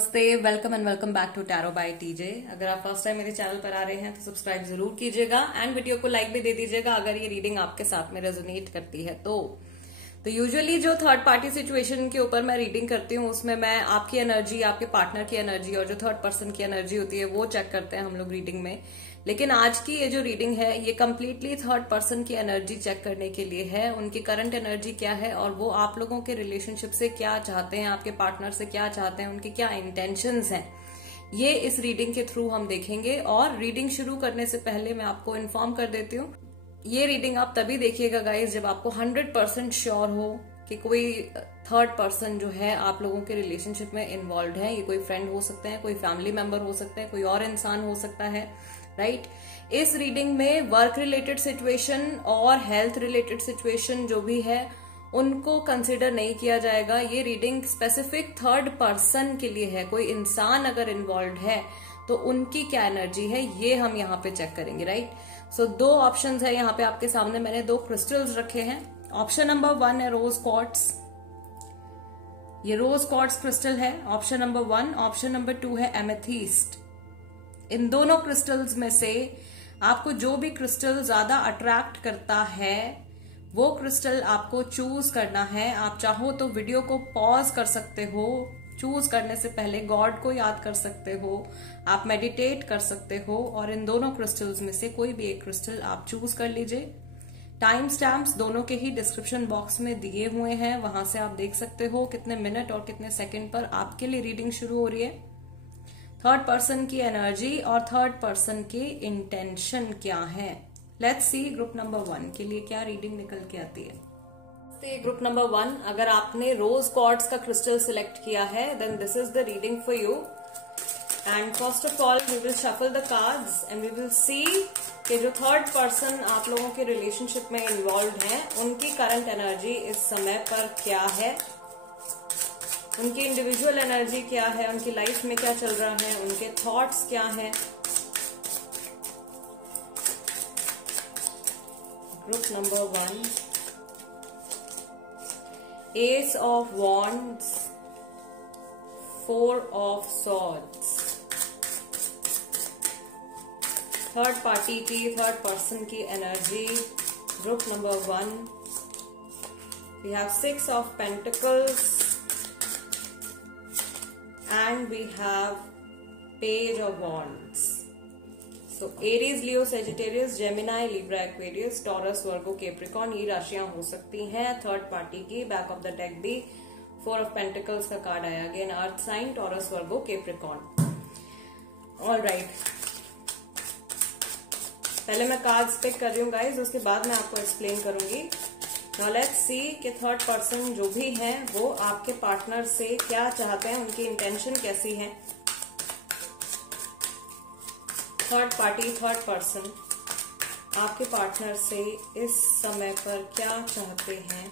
नमस्ते, welcome and welcome back to tarot by TJ. अगर आप फर्स्ट टाइम मेरे चैनल पर आ रहे हैं तो सब्सक्राइब जरूर कीजिएगा एंड वीडियो को लाइक भी दे दीजिएगा अगर ये रीडिंग आपके साथ में रेजोनेट करती है तो यूजुअली जो थर्ड पार्टी सिचुएशन के ऊपर मैं रीडिंग करती हूँ उसमें मैं आपकी एनर्जी, आपके पार्टनर की एनर्जी और जो थर्ड पर्सन की एनर्जी होती है वो चेक करते हैं हम लोग रीडिंग में। लेकिन आज की ये जो रीडिंग है ये कम्प्लीटली थर्ड पर्सन की एनर्जी चेक करने के लिए है, उनकी करंट एनर्जी क्या है और वो आप लोगों के रिलेशनशिप से क्या चाहते हैं, आपके पार्टनर से क्या चाहते हैं, उनके क्या इंटेंशंस हैं, ये इस रीडिंग के थ्रू हम देखेंगे। और रीडिंग शुरू करने से पहले मैं आपको इन्फॉर्म कर देती हूँ, ये रीडिंग आप तभी देखिएगा गाइज जब आपको 100% श्योर हो कि कोई थर्ड पर्सन जो है आप लोगों के रिलेशनशिप में इन्वॉल्व है। ये कोई फ्रेंड हो सकते हैं, कोई फैमिली मेंबर हो सकता है, कोई और इंसान हो सकता है, राइट। इस रीडिंग में वर्क रिलेटेड सिचुएशन और हेल्थ रिलेटेड सिचुएशन जो भी है उनको कंसिडर नहीं किया जाएगा। ये रीडिंग स्पेसिफिक थर्ड पर्सन के लिए है। कोई इंसान अगर इन्वॉल्व है तो उनकी क्या एनर्जी है ये हम यहाँ पे चेक करेंगे, राइट। सो दो ऑप्शंस है यहाँ पे आपके सामने, मैंने दो क्रिस्टल्स रखे हैं। ऑप्शन नंबर 1 है रोज क्वार्ट्स, ये रोज क्वार्ट्स क्रिस्टल है ऑप्शन नंबर 1। ऑप्शन नंबर 2 है एमेथिस्ट। इन दोनों क्रिस्टल्स में से आपको जो भी क्रिस्टल ज्यादा अट्रैक्ट करता है वो क्रिस्टल आपको चूज करना है। आप चाहो तो वीडियो को पॉज कर सकते हो, चूज करने से पहले गॉड को याद कर सकते हो, आप मेडिटेट कर सकते हो और इन दोनों क्रिस्टल्स में से कोई भी एक क्रिस्टल आप चूज कर लीजिए। टाइम स्टैम्प्स दोनों के ही डिस्क्रिप्शन बॉक्स में दिए हुए हैं, वहां से आप देख सकते हो कितने मिनट और कितने सेकंड पर आपके लिए रीडिंग शुरू हो रही है। थर्ड पर्सन की एनर्जी और थर्ड पर्सन के इंटेंशन क्या है। लेट्स सी ग्रुप नंबर 1 के लिए क्या रीडिंग निकल के आती है। ग्रुप नंबर 1, अगर आपने रोज क्वार्ट्स का क्रिस्टल सिलेक्ट किया है then this is the reading for you. And first of all we will shuffle the cards and we will see कि जो थर्ड पर्सन आप लोगों के रिलेशनशिप में इन्वॉल्व हैं उनकी करंट एनर्जी इस समय पर क्या है, उनकी इंडिविजुअल एनर्जी क्या है, उनकी लाइफ में क्या चल रहा है, उनके थॉट्स क्या हैं। Group number 1, ace of wands, 4 of swords. Third party की, थर्ड पर्सन की energy group number 1। We have 6 of pentacles and we have page of wands. So Aries, Leo, Sagittarius, Gemini, Libra, Aquarius, Taurus, Virgo, Capricorn ये राशियां हो सकती हैं third party की। Back of the deck भी 4 of pentacles का card आया, again अर्थ sign, taurus, वर्गो, Capricorn. All right, पहले मैं कार्ड्स पिक कर रही हूँ गाइज, उसके बाद मैं आपको एक्सप्लेन करूंगी। नाउ लेट्स सी कि थर्ड पर्सन जो भी हैं वो आपके पार्टनर से क्या चाहते हैं, उनकी इंटेंशन कैसी है। थर्ड पार्टी, थर्ड पर्सन आपके पार्टनर से इस समय पर क्या चाहते हैं।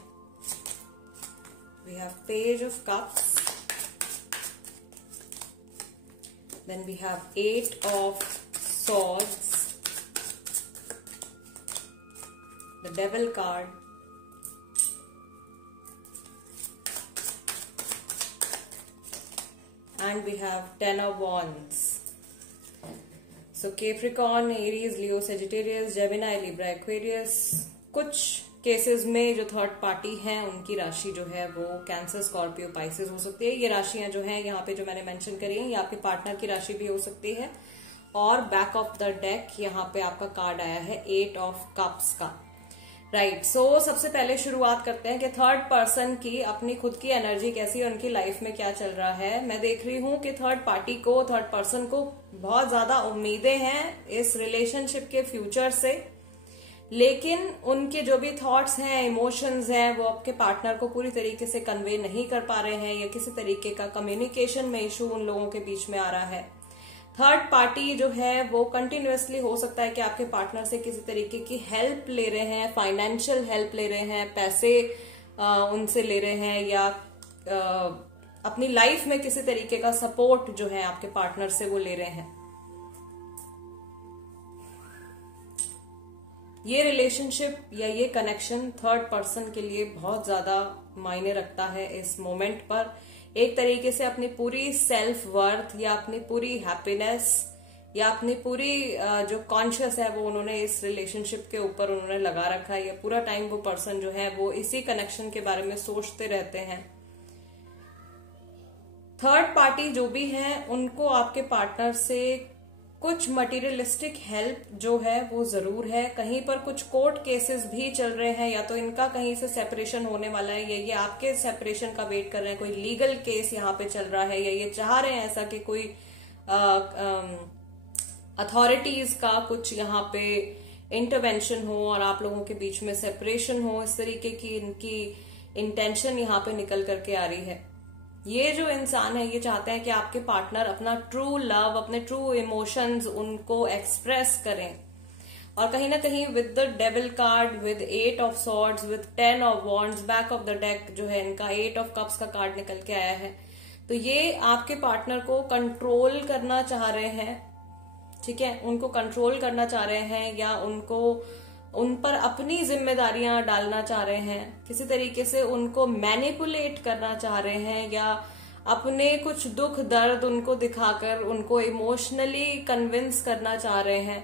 We have page of cups, then we have 8 of swords, the devil card, and we have 10 of wands. So Capricorn, Aries, Leo, Sagittarius, Gemini, Libra, Aquarius। कुछ cases में जो थर्ड पार्टी हैं उनकी राशि जो है वो कैंसर, स्कॉर्पियो, पाइसेस हो सकती है। ये राशियां जो हैं यहाँ पे जो मैंने मेंशन करी है ये आपके पार्टनर की राशि भी हो सकती है। और बैक ऑफ द डेक यहाँ पे आपका कार्ड आया है 8 ऑफ कप्स का, राइट। सो सबसे पहले शुरुआत करते हैं कि थर्ड पर्सन की अपनी खुद की एनर्जी कैसी है, उनकी लाइफ में क्या चल रहा है। मैं देख रही हूं कि थर्ड पार्टी को, थर्ड पर्सन को बहुत ज्यादा उम्मीदें हैं इस रिलेशनशिप के फ्यूचर से, लेकिन उनके जो भी थॉट्स हैं, इमोशंस हैं, वो आपके पार्टनर को पूरी तरीके से कन्वे नहीं कर पा रहे हैं या किसी तरीके का कम्युनिकेशन में इशू उन लोगों के बीच में आ रहा है। थर्ड पार्टी जो है वो कंटिन्यूअसली हो सकता है कि आपके पार्टनर से किसी तरीके की हेल्प ले रहे हैं, फाइनेंशियल हेल्प ले रहे हैं, पैसे उनसे ले रहे हैं या अपनी लाइफ में किसी तरीके का सपोर्ट जो है आपके पार्टनर से वो ले रहे हैं। ये रिलेशनशिप या ये कनेक्शन थर्ड पर्सन के लिए बहुत ज्यादा मायने रखता है इस मोमेंट पर। एक तरीके से अपनी पूरी सेल्फ वर्थ या अपनी पूरी हैप्पीनेस या अपनी पूरी जो कॉन्शियस है वो उन्होंने इस रिलेशनशिप के ऊपर उन्होंने लगा रखा है। या पूरा टाइम वो पर्सन जो है वो इसी कनेक्शन के बारे में सोचते रहते हैं। थर्ड पार्टी जो भी है उनको आपके पार्टनर से कुछ मटेरियलिस्टिक हेल्प जो है वो जरूर है। कहीं पर कुछ कोर्ट केसेस भी चल रहे हैं, या तो इनका कहीं से सेपरेशन होने वाला है, या ये आपके सेपरेशन का वेट कर रहे हैं, कोई लीगल केस यहाँ पे चल रहा है, या ये चाह रहे हैं ऐसा कि कोई अथॉरिटीज का कुछ यहाँ पे इंटरवेंशन हो और आप लोगों के बीच में सेपरेशन हो। इस तरीके की इनकी इंटेंशन यहाँ पे निकल करके आ रही है। ये जो इंसान है ये चाहते हैं कि आपके पार्टनर अपना ट्रू लव, अपने ट्रू इमोशंस उनको एक्सप्रेस करें। और कहीं ना कहीं with the devil card, with 8 of swords, with 10 of wands, back of the deck जो है इनका 8 ऑफ कप्स का कार्ड निकल के आया है। तो ये आपके पार्टनर को कंट्रोल करना चाह रहे हैं, ठीक है, उनको कंट्रोल करना चाह रहे हैं, या उन पर अपनी जिम्मेदारियां डालना चाह रहे हैं, किसी तरीके से उनको मैनिपुलेट करना चाह रहे हैं, या अपने कुछ दुख दर्द उनको दिखाकर उनको इमोशनली कन्विंस करना चाह रहे हैं।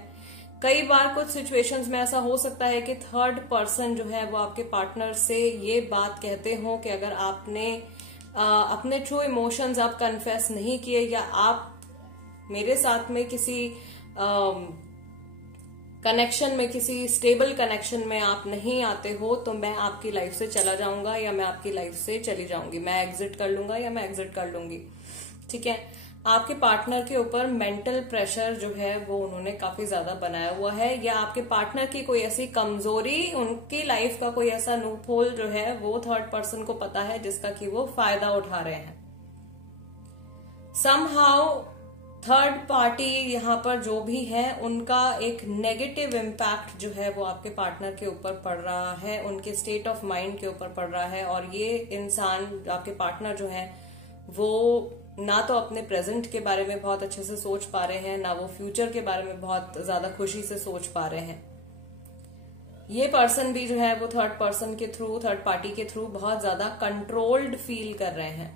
कई बार कुछ सिचुएशंस में ऐसा हो सकता है कि थर्ड पर्सन जो है वो आपके पार्टनर से ये बात कहते हो कि अगर आपने अपने ट्रू इमोशंस आप कन्फेस नहीं किए, या आप मेरे साथ में किसी कनेक्शन में, किसी स्टेबल कनेक्शन में आप नहीं आते हो, तो मैं आपकी लाइफ से चला जाऊंगा या मैं आपकी लाइफ से चली जाऊंगी, मैं एग्जिट कर लूंगा या मैं एग्जिट कर लूंगी। ठीक है, आपके पार्टनर के ऊपर मेंटल प्रेशर जो है वो उन्होंने काफी ज्यादा बनाया हुआ है, या आपके पार्टनर की कोई ऐसी कमजोरी, उनकी लाइफ का कोई ऐसा लूप होल जो है वो थर्ड पर्सन को पता है, जिसका कि वो फायदा उठा रहे हैं। समहाउ थर्ड पार्टी यहाँ पर जो भी है उनका एक नेगेटिव इम्पैक्ट जो है वो आपके पार्टनर के ऊपर पड़ रहा है, उनके स्टेट ऑफ माइंड के ऊपर पड़ रहा है। और ये इंसान, आपके पार्टनर जो है वो ना तो अपने प्रेजेंट के बारे में बहुत अच्छे से सोच पा रहे हैं, ना वो फ्यूचर के बारे में बहुत ज्यादा खुशी से सोच पा रहे हैं। ये पर्सन भी जो है वो थर्ड पर्सन के थ्रू, थर्ड पार्टी के थ्रू बहुत ज्यादा कंट्रोल्ड फील कर रहे हैं।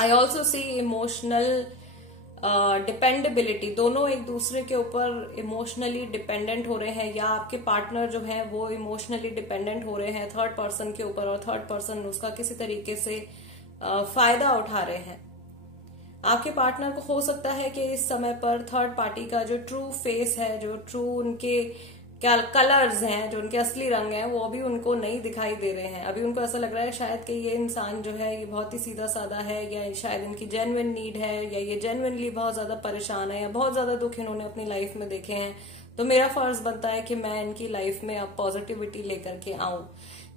I also see emotional dependability, दोनों एक दूसरे के ऊपर इमोशनली डिपेंडेंट हो रहे हैं, या आपके पार्टनर जो है वो इमोशनली डिपेंडेंट हो रहे हैं थर्ड पर्सन के ऊपर, और थर्ड पर्सन उसका किसी तरीके से फायदा उठा रहे हैं। आपके पार्टनर को हो सकता है कि इस समय पर थर्ड पार्टी का जो ट्रू फेस है, जो ट्रू उनके क्या कलर्स हैं, जो उनके असली रंग हैं, वो अभी उनको नहीं दिखाई दे रहे हैं। अभी उनको ऐसा लग रहा है शायद कि ये इंसान जो है ये बहुत ही सीधा साधा है, या शायद इनकी जेन्युइन नीड है, या ये जेन्युइनली बहुत ज्यादा परेशान है, या बहुत ज्यादा दुख इन्होंने अपनी लाइफ में देखे हैं। तो मेरा फर्ज बनता है कि मैं इनकी लाइफ में अब पॉजिटिविटी लेकर के आऊं।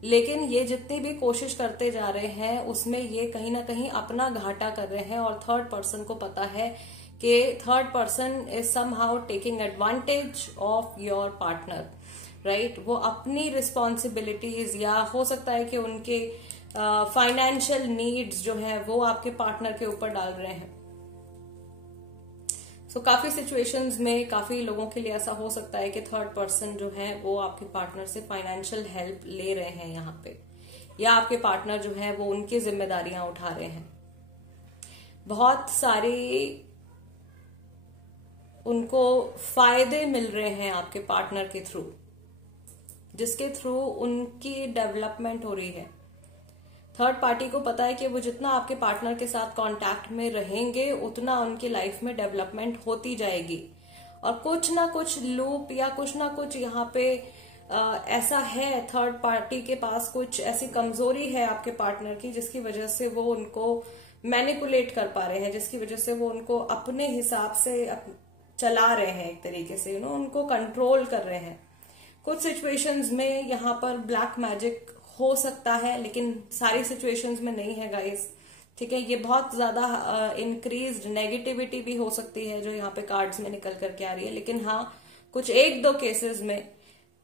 लेकिन ये जितनी भी कोशिश करते जा रहे हैं उसमें ये कहीं ना कहीं अपना घाटा कर रहे हैं, और थर्ड पर्सन को पता है कि third person is somehow taking advantage of your partner, right. वो अपनी रिस्पॉन्सिबिलिटीज, या हो सकता है कि उनके फाइनेंशियल नीड्स जो है वो आपके पार्टनर के ऊपर डाल रहे हैं। सो काफी सिचुएशंस में काफी लोगों के लिए ऐसा हो सकता है कि थर्ड पर्सन जो है वो आपके पार्टनर से फाइनेंशियल हेल्प ले रहे हैं यहाँ पे, या आपके पार्टनर जो है वो उनकी जिम्मेदारियां उठा रहे हैं। बहुत सारी उनको फायदे मिल रहे हैं आपके पार्टनर के थ्रू, जिसके थ्रू उनकी डेवलपमेंट हो रही है। थर्ड पार्टी को पता है कि वो जितना आपके पार्टनर के साथ कांटेक्ट में रहेंगे उतना उनकी लाइफ में डेवलपमेंट होती जाएगी, और कुछ ना कुछ लूप या कुछ ना कुछ यहाँ पे ऐसा है, थर्ड पार्टी के पास कुछ ऐसी कमजोरी है आपके पार्टनर की, जिसकी वजह से वो उनको मैनिपुलेट कर पा रहे हैं, जिसकी वजह से वो उनको अपने हिसाब से चला रहे हैं, एक तरीके से उनको कंट्रोल कर रहे हैं। कुछ सिचुएशंस में यहाँ पर ब्लैक मैजिक हो सकता है, लेकिन सारी सिचुएशंस में नहीं है गाइस, ठीक है। ये बहुत ज्यादा इंक्रीज्ड नेगेटिविटी भी हो सकती है जो यहाँ पे कार्ड्स में निकल करके आ रही है। लेकिन हाँ, कुछ एक दो केसेस में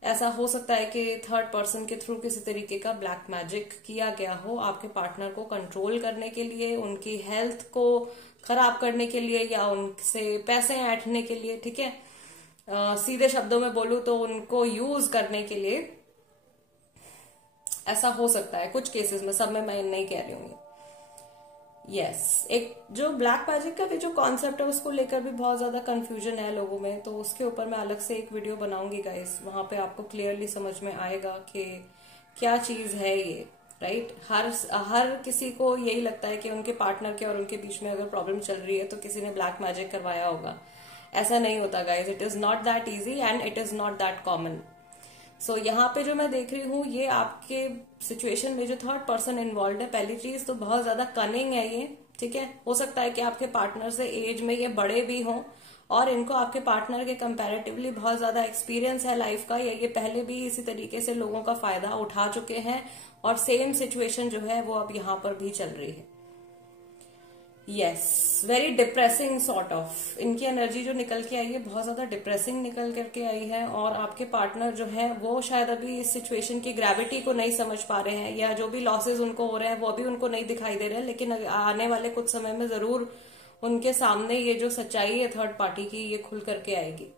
ऐसा हो सकता है कि थर्ड पर्सन के थ्रू किसी तरीके का ब्लैक मैजिक किया गया हो आपके पार्टनर को कंट्रोल करने के लिए, उनकी हेल्थ को खराब करने के लिए, या उनसे पैसे ऐंठने के लिए, ठीक है। सीधे शब्दों में बोलूं तो उनको यूज करने के लिए ऐसा हो सकता है कुछ केसेस में, सब में मैं नहीं कह रही हूँ। एक जो ब्लैक मैजिक का भी जो कॉन्सेप्ट है उसको लेकर भी बहुत ज्यादा कंफ्यूजन है लोगों में, तो उसके ऊपर मैं अलग से एक वीडियो बनाऊंगी गाइस। वहां पे आपको क्लियरली समझ में आएगा कि क्या चीज है ये, राइट। हर किसी को यही लगता है कि उनके पार्टनर के और उनके बीच में अगर प्रॉब्लम चल रही है तो किसी ने ब्लैक मैजिक करवाया होगा। ऐसा नहीं होता guys, it is not that easy and it is not that common. So यहाँ पे जो मैं देख रही हूँ ये आपके सिचुएशन में जो थर्ड पर्सन इन्वॉल्व है, पहली चीज तो बहुत ज्यादा कनिंग है ये, ठीक है। हो सकता है कि आपके पार्टनर से एज में ये बड़े भी हों और इनको आपके पार्टनर के कंपैरेटिवली बहुत ज्यादा एक्सपीरियंस है लाइफ का, या ये पहले भी इसी तरीके से लोगों का फायदा उठा चुके हैं और सेम सिचुएशन जो है वो अब यहाँ पर भी चल रही है। वेरी डिप्रेसिंग सॉर्ट ऑफ इनकी एनर्जी जो निकल के आई है, बहुत ज्यादा डिप्रेसिंग निकल करके आई है। और आपके पार्टनर जो है वो शायद अभी इस सिचुएशन की ग्रेविटी को नहीं समझ पा रहे हैं, या जो भी लॉसेस उनको हो रहे हैं वो अभी उनको नहीं दिखाई दे रहे हैं, लेकिन आने वाले कुछ समय में जरूर उनके सामने ये जो सच्चाई है थर्ड पार्टी की, ये खुल करके आएगी।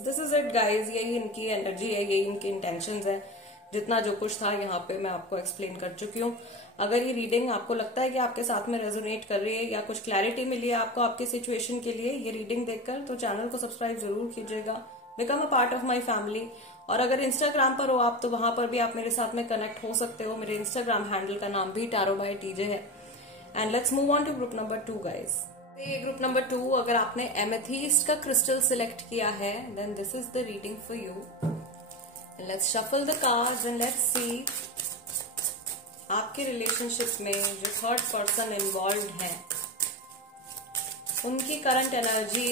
दिस इज इट गाइज, यही इनकी एनर्जी है, यही इनकी इंटेंशंस है। जितना जो कुछ था यहाँ पे मैं आपको एक्सप्लेन कर चुकी हूँ। अगर ये रीडिंग आपको लगता है कि आपके साथ में रेजोनेट कर रही है या कुछ क्लैरिटी मिली है आपको आपकी सिचुएशन के लिए ये रीडिंग देखकर, तो चैनल को सब्सक्राइब जरूर कीजिएगा, become a part of my family. और अगर इंस्टाग्राम पर हो आप तो वहां पर भी आप मेरे साथ में कनेक्ट हो सकते हो। मेरे इंस्टाग्राम हैंडल का नाम भी टैरो बाय टीजे है। And let's move on to group number 2 guys. ये ग्रुप नंबर 2, अगर आपने एमेथीस्ट का क्रिस्टल सिलेक्ट किया है then this is the reading for you. Let's shuffle the cards and let's see आपके रिलेशनशिप में जो थर्ड पर्सन इन्वॉल्व है उनकी करंट एनर्जी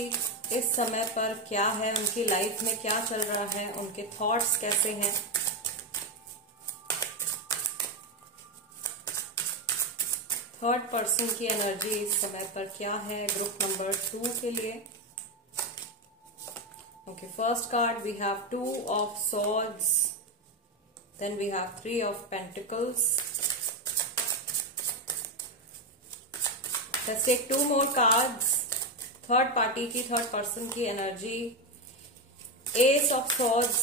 इस समय पर क्या है, उनकी लाइफ में क्या चल रहा है, उनके थॉट्स कैसे हैं। थर्ड पर्सन की एनर्जी इस समय पर क्या है ग्रुप नंबर 2 के लिए। Okay, first card we have 2 of swords, then we have 3 of pentacles. Let's take 2 more cards. Third party की, थर्ड पर्सन की energy, Ace of Swords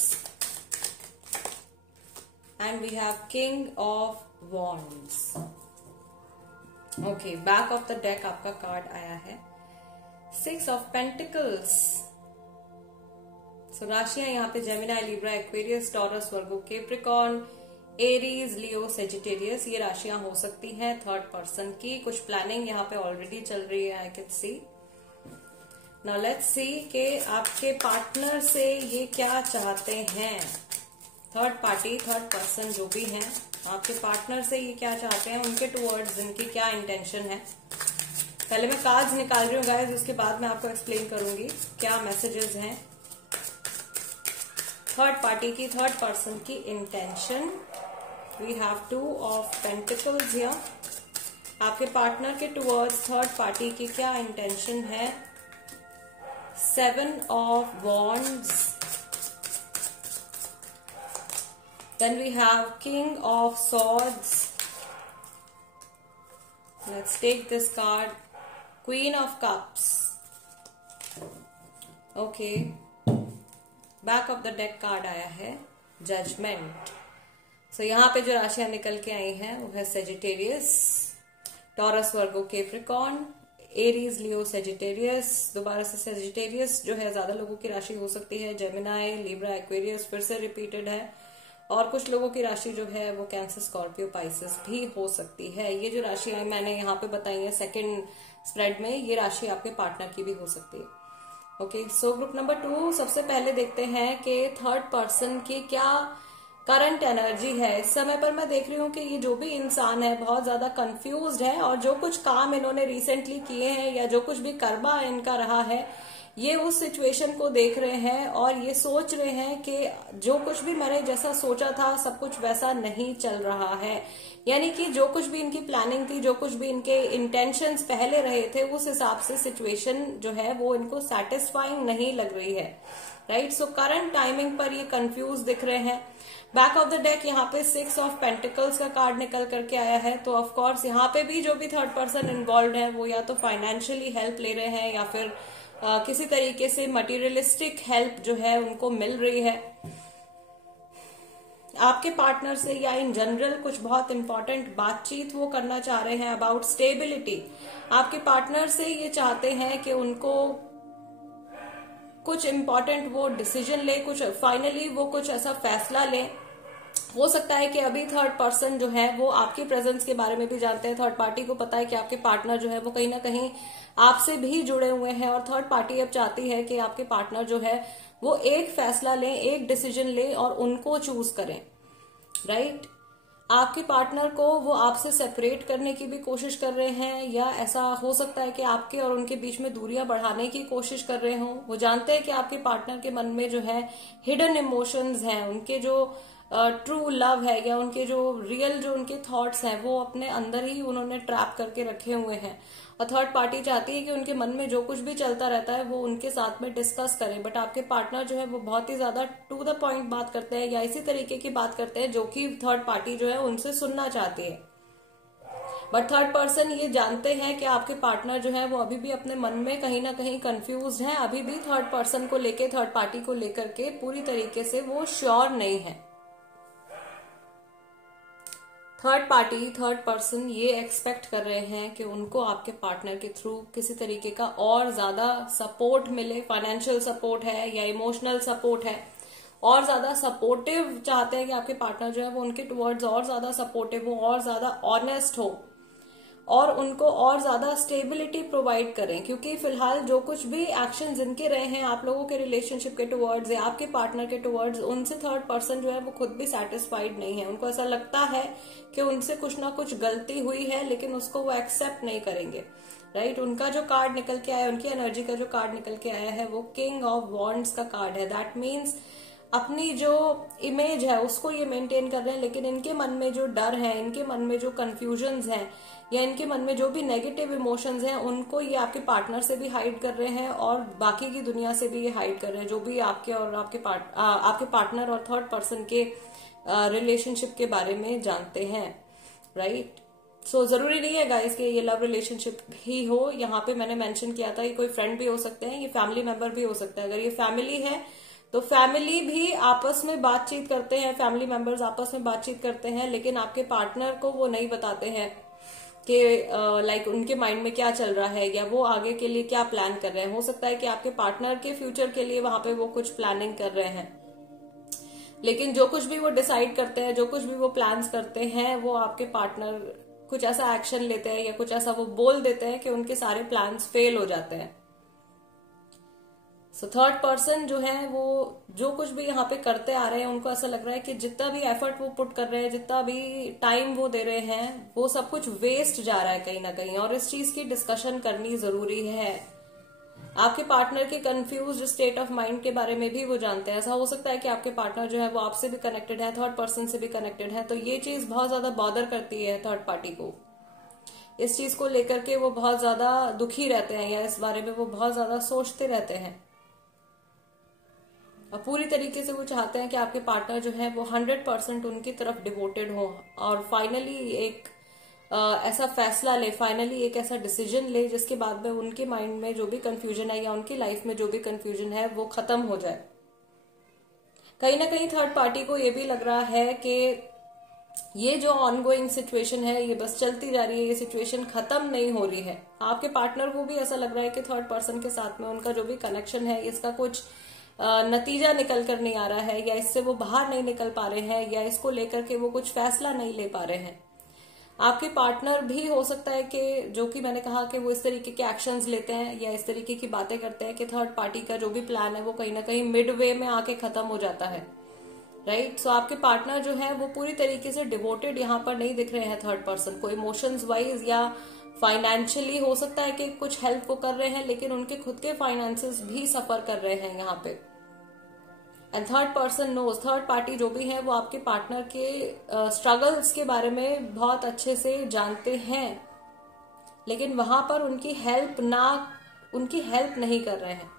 and we have King of Wands. Okay, back of the deck आपका card आया है 6 of Pentacles. राशियां यहाँ पे Gemini, Libra, Aquarius, taurus, वर्गो, Capricorn, Aries, लियो, Sagittarius, ये राशियां हो सकती हैं थर्ड पर्सन की। कुछ प्लानिंग यहाँ पे ऑलरेडी चल रही है, I can see. Now let's see कि आपके पार्टनर से ये क्या चाहते हैं। थर्ड पार्टी, थर्ड पर्सन जो भी हैं, आपके पार्टनर से ये क्या चाहते हैं, उनके टुवर्ड्स इनकी क्या इंटेंशन है। पहले मैं कार्ड्स निकाल रही हूँ गाइस, उसके बाद मैं आपको एक्सप्लेन करूंगी क्या मैसेजेस हैं। थर्ड पार्टी की, थर्ड पर्सन की intention, we have 2 of pentacles here. आपके पार्टनर के टुवर्ड्स थर्ड पार्टी की क्या इंटेंशन है। 7 of wands, then we have king of swords. Let's take this card, queen of cups. Okay, back of the deck card आया है judgement. सो यहाँ पे जो राशियां निकल के आई हैं वो है सेजिटेरियस, टॉरस, वर्गो, कैप्रिकॉर्न, एरीज, लियो, सेजिटेरियस। दोबारा से सेजिटेरियस जो है ज्यादा लोगों की राशि हो सकती है, जेमिनाई, लिब्रा, एक्वेरियस फिर से रिपीटेड है, और कुछ लोगों की राशि जो है वो कैंसर, स्कॉर्पियो, पाइसेस भी हो सकती है। ये जो राशियां मैंने यहाँ पे बताई है सेकेंड स्प्रेड में, ये राशि आपके पार्टनर की भी हो सकती है। ओके, सो ग्रुप नंबर 2 सबसे पहले देखते हैं कि थर्ड पर्सन की क्या करंट एनर्जी है। इस समय पर मैं देख रही हूँ कि ये जो भी इंसान है बहुत ज्यादा कंफ्यूज्ड है, और जो कुछ काम इन्होंने रिसेंटली किए हैं या जो कुछ भी कर्मा इनका रहा है, ये उस सिचुएशन को देख रहे हैं और ये सोच रहे हैं कि जो कुछ भी मैंने जैसा सोचा था सब कुछ वैसा नहीं चल रहा है। यानी कि जो कुछ भी इनकी प्लानिंग थी, जो कुछ भी इनके इंटेंशंस पहले रहे थे, उस हिसाब से सिचुएशन जो है वो इनको सेटिस्फाइंग नहीं लग रही है, राइट। सो करंट टाइमिंग पर ये कंफ्यूज दिख रहे हैं। बैक ऑफ द डेक यहाँ पे 6 ऑफ पेंटिकल्स का कार्ड निकल करके आया है, तो ऑफ कोर्स यहाँ पे भी जो भी थर्ड पर्सन इन्वॉल्व है वो या तो फाइनेंशियली हेल्प ले रहे हैं या फिर किसी तरीके से मटेरियलिस्टिक हेल्प जो है उनको मिल रही है। आपके पार्टनर से या इन जनरल कुछ बहुत इंपॉर्टेंट बातचीत वो करना चाह रहे हैं अबाउट स्टेबिलिटी। आपके पार्टनर से ये चाहते हैं कि उनको कुछ इंपॉर्टेंट वो डिसीजन ले, कुछ फाइनली वो कुछ ऐसा फैसला ले। हो सकता है कि अभी थर्ड पर्सन जो है वो आपकी प्रेजेंस के बारे में भी जानते हैं। थर्ड पार्टी को पता है कि आपके पार्टनर जो है वो कहीं ना कहीं आपसे भी जुड़े हुए हैं, और थर्ड पार्टी अब चाहती है कि आपके पार्टनर जो है वो एक फैसला लें, एक डिसीजन लें और उनको चूज करें, राइट। आपके पार्टनर को वो आपसे सेपरेट करने की भी कोशिश कर रहे हैं, या ऐसा हो सकता है कि आपके और उनके बीच में दूरियां बढ़ाने की कोशिश कर रहे हो। वो जानते हैं कि आपके पार्टनर के मन में जो है हिडन इमोशंस हैं, उनके जो ट्रू लव है या उनके जो रियल जो उनके थॉट्स हैं वो अपने अंदर ही उन्होंने ट्रैप करके रखे हुए हैं। और थर्ड पार्टी चाहती है कि उनके मन में जो कुछ भी चलता रहता है वो उनके साथ में डिस्कस करें, बट आपके पार्टनर जो है वो बहुत ही ज्यादा टू द पॉइंट बात करते हैं या इसी तरीके की बात करते हैं जो कि थर्ड पार्टी जो है उनसे सुनना चाहती है। बट थर्ड पर्सन ये जानते हैं कि आपके पार्टनर जो है वो अभी भी अपने मन में कहीं ना कहीं कंफ्यूज है, अभी भी थर्ड पर्सन को लेके, थर्ड पार्टी को लेकर के पूरी तरीके से वो श्योर नहीं है। थर्ड पार्टी, थर्ड पर्सन ये एक्सपेक्ट कर रहे हैं कि उनको आपके पार्टनर के थ्रू किसी तरीके का और ज्यादा सपोर्ट मिले, फाइनेंशियल सपोर्ट है या इमोशनल सपोर्ट है, और ज्यादा सपोर्टिव चाहते हैं कि आपके पार्टनर जो है वो उनके टुवर्ड्स और ज्यादा सपोर्टिव हो, और ज्यादा ऑनेस्ट हो, और उनको और ज्यादा स्टेबिलिटी प्रोवाइड करें। क्योंकि फिलहाल जो कुछ भी एक्शन जिनके रहे हैं आप लोगों के रिलेशनशिप के टुवर्ड्स या आपके पार्टनर के टुवर्ड्स, उनसे थर्ड पर्सन जो है वो खुद भी सेटिस्फाइड नहीं है। उनको ऐसा लगता है कि उनसे कुछ ना कुछ गलती हुई है, लेकिन उसको वो एक्सेप्ट नहीं करेंगे, राइट। उनका जो कार्ड निकल के आया, उनकी एनर्जी का जो कार्ड निकल के आया है वो किंग ऑफ वॉन्ड्स का कार्ड है। दैट मीन्स अपनी जो इमेज है उसको ये मेंटेन कर रहे हैं, लेकिन इनके मन में जो डर है, इनके मन में जो कंफ्यूजन्स हैं, या इनके मन में जो भी नेगेटिव इमोशंस हैं, उनको ये आपके पार्टनर से भी हाइड कर रहे हैं और बाकी की दुनिया से भी ये हाइड कर रहे हैं, जो भी आपके और आपके पार्टनर और थर्ड पर्सन के रिलेशनशिप के बारे में जानते हैं, राइट। सो जरूरी नहीं है गाइस कि ये लव रिलेशनशिप ही हो। यहाँ पे मैंने मेंशन किया था कि कोई फ्रेंड भी हो सकते हैं, ये फैमिली मेंबर भी हो सकता है। अगर ये फैमिली है तो फैमिली भी आपस में बातचीत करते हैं, फैमिली मेंबर्स आपस में बातचीत करते हैं, लेकिन आपके पार्टनर को वो नहीं बताते हैं कि लाइक उनके माइंड में क्या चल रहा है या वो आगे के लिए क्या प्लान कर रहे हैं। हो सकता है कि आपके पार्टनर के फ्यूचर के लिए वहां पे वो कुछ प्लानिंग कर रहे हैं, लेकिन जो कुछ भी वो डिसाइड करते हैं, जो कुछ भी वो प्लान्स करते हैं, वो आपके पार्टनर कुछ ऐसा एक्शन लेते हैं या कुछ ऐसा वो बोल देते हैं कि उनके सारे प्लान्स फेल हो जाते हैं। सो थर्ड पर्सन जो है वो जो कुछ भी यहाँ पे करते आ रहे हैं, उनको ऐसा लग रहा है कि जितना भी एफर्ट वो पुट कर रहे हैं, जितना भी टाइम वो दे रहे हैं, वो सब कुछ वेस्ट जा रहा है कहीं ना कहीं, और इस चीज की डिस्कशन करनी जरूरी है। आपके पार्टनर के कंफ्यूज्ड स्टेट ऑफ माइंड के बारे में भी वो जानते हैं। ऐसा हो सकता है कि आपके पार्टनर जो है वो आपसे भी कनेक्टेड है, थर्ड पर्सन से भी कनेक्टेड है, तो ये चीज बहुत ज्यादा बॉदर करती है थर्ड पार्टी को। इस चीज को लेकर के वो बहुत ज्यादा दुखी रहते हैं, या इस बारे में वो बहुत ज्यादा सोचते रहते हैं, और पूरी तरीके से वो चाहते हैं कि आपके पार्टनर जो है वो 100% उनकी तरफ डिवोटेड हो, और फाइनली एक ऐसा फैसला ले, फाइनली एक ऐसा डिसीजन ले जिसके बाद में उनके माइंड में जो भी कंफ्यूजन है या उनकी लाइफ में जो भी कंफ्यूजन है वो खत्म हो जाए। कहीं ना कहीं थर्ड पार्टी को ये भी लग रहा है कि ये जो ऑनगोइंग सिचुएशन है ये बस चलती जा रही है, ये सिचुएशन खत्म नहीं हो रही है। आपके पार्टनर को भी ऐसा लग रहा है कि थर्ड पर्सन के साथ में उनका जो भी कनेक्शन है इसका कुछ नतीजा निकल कर नहीं आ रहा है, या इससे वो बाहर नहीं निकल पा रहे हैं, या इसको लेकर के वो कुछ फैसला नहीं ले पा रहे हैं। आपके पार्टनर भी हो सकता है कि जो कि मैंने कहा कि वो इस तरीके के एक्शंस लेते हैं या इस तरीके की बातें करते हैं कि थर्ड पार्टी का जो भी प्लान है वो कहीं ना कहीं मिड वे में आके खत्म हो जाता है, राइट। सो आपके पार्टनर जो है वो पूरी तरीके से डिवोटेड यहाँ पर नहीं दिख रहे हैं थर्ड पर्सन को। इमोशंस वाइज या फाइनेंशियली हो सकता है कि कुछ हेल्प वो कर रहे हैं, लेकिन उनके खुद के फाइनेंसेस भी सफर कर रहे हैं यहाँ पे। And third person knows, third party जो भी है वो आपके पार्टनर के स्ट्रगल्स के बारे में बहुत अच्छे से जानते हैं, लेकिन वहां पर उनकी हेल्प नहीं कर रहे हैं।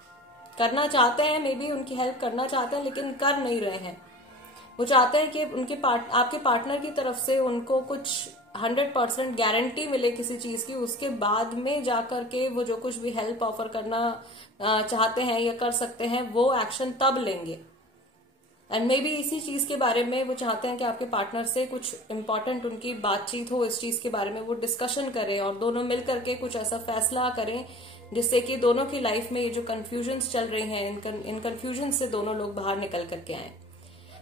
करना चाहते हैं, मे बी उनकी हेल्प करना चाहते हैं, लेकिन कर नहीं रहे हैं। वो चाहते हैं कि आपके पार्टनर की तरफ से उनको कुछ 100% गारंटी मिले किसी चीज की, उसके बाद में जाकर के वो जो कुछ भी हेल्प ऑफर करना चाहते हैं या कर सकते हैं वो एक्शन तब लेंगे। एंड मे बी इसी चीज के बारे में वो चाहते हैं कि आपके पार्टनर से कुछ इंपॉर्टेंट उनकी बातचीत हो, इस चीज के बारे में वो डिस्कशन करें और दोनों मिल करके कुछ ऐसा फैसला करें जिससे कि दोनों की लाइफ में ये जो कंफ्यूजन्स चल रही हैं, इन कंफ्यूजन से दोनों लोग बाहर निकल करके आए।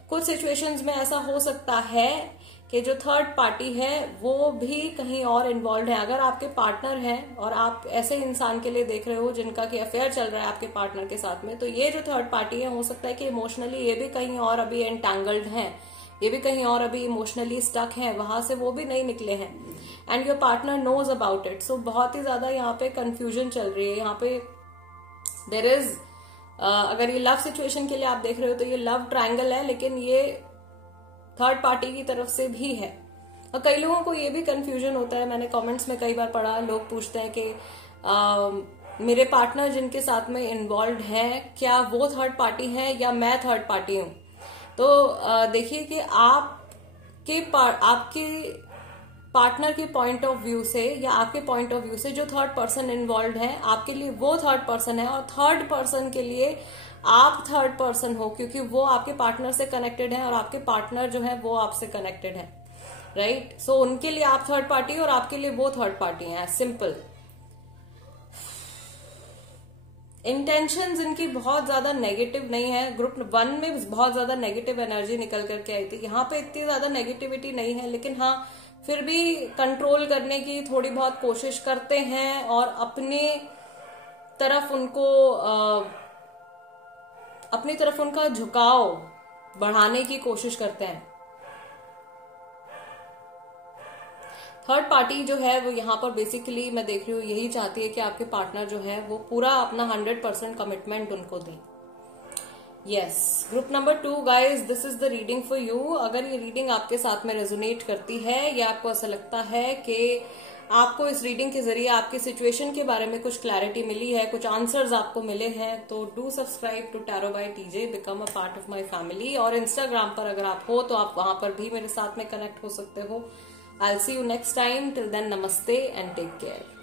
कुछ सिचुएशंस में ऐसा हो सकता है कि जो थर्ड पार्टी है वो भी कहीं और इन्वॉल्व है। अगर आपके पार्टनर है और आप ऐसे इंसान के लिए देख रहे हो जिनका कि अफेयर चल रहा है आपके पार्टनर के साथ में, तो ये जो थर्ड पार्टी है हो सकता है कि इमोशनली ये भी कहीं और अभी एंटैंगल्ड है, ये भी कहीं और अभी इमोशनली स्टक है, वहां से वो भी नहीं निकले हैं and your partner knows about it. So बहुत ही ज्यादा यहाँ पे कंफ्यूजन चल रही है। यहाँ पे देर इज अगर ये लव सिचुएशन के लिए आप देख रहे हो तो ये लव ट्रायंगल है, लेकिन ये थर्ड पार्टी की तरफ से भी है। और कई लोगों को ये भी कंफ्यूजन होता है, मैंने कमेंट्स में कई बार पढ़ा, लोग पूछते हैं कि मेरे पार्टनर जिनके साथ में इन्वॉल्व है क्या वो थर्ड पार्टी है या मैं थर्ड पार्टी हूं। तो देखिए कि आपके पार्टनर के पॉइंट ऑफ व्यू से या आपके पॉइंट ऑफ व्यू से जो थर्ड पर्सन इन्वॉल्व है आपके लिए वो थर्ड पर्सन है, और थर्ड पर्सन के लिए आप थर्ड पर्सन हो, क्योंकि वो आपके पार्टनर से कनेक्टेड है और आपके पार्टनर जो है वो आपसे कनेक्टेड है, राइट। सो उनके लिए आप थर्ड पार्टी और आपके लिए वो थर्ड पार्टी है, सिंपल। इंटेंशंस इनकी बहुत ज्यादा नेगेटिव नहीं है। ग्रुप 1 में बहुत ज्यादा नेगेटिव एनर्जी निकल करके आई थी, यहाँ पे इतनी ज्यादा नेगेटिविटी नहीं है, लेकिन हाँ फिर भी कंट्रोल करने की थोड़ी बहुत कोशिश करते हैं और अपनी तरफ उनका झुकाव बढ़ाने की कोशिश करते हैं। थर्ड पार्टी जो है वो यहाँ पर बेसिकली मैं देख रही हूँ यही चाहती है कि आपके पार्टनर जो है वो पूरा अपना 100% कमिटमेंट उनको दें। Yes, group number 2 guys, this is the reading for you. अगर ये रीडिंग आपके साथ में रेजोनेट करती है या आपको ऐसा लगता है कि आपको इस रीडिंग के जरिए आपकी सिचुएशन के बारे में कुछ क्लैरिटी मिली है, कुछ आंसर्स आपको मिले हैं, तो do subscribe to tarot by TJ, become a part of my family. और इंस्टाग्राम पर अगर आप हो तो आप वहां पर भी मेरे साथ में कनेक्ट हो सकते हो। I'll see you next time. Till then, namaste and take care.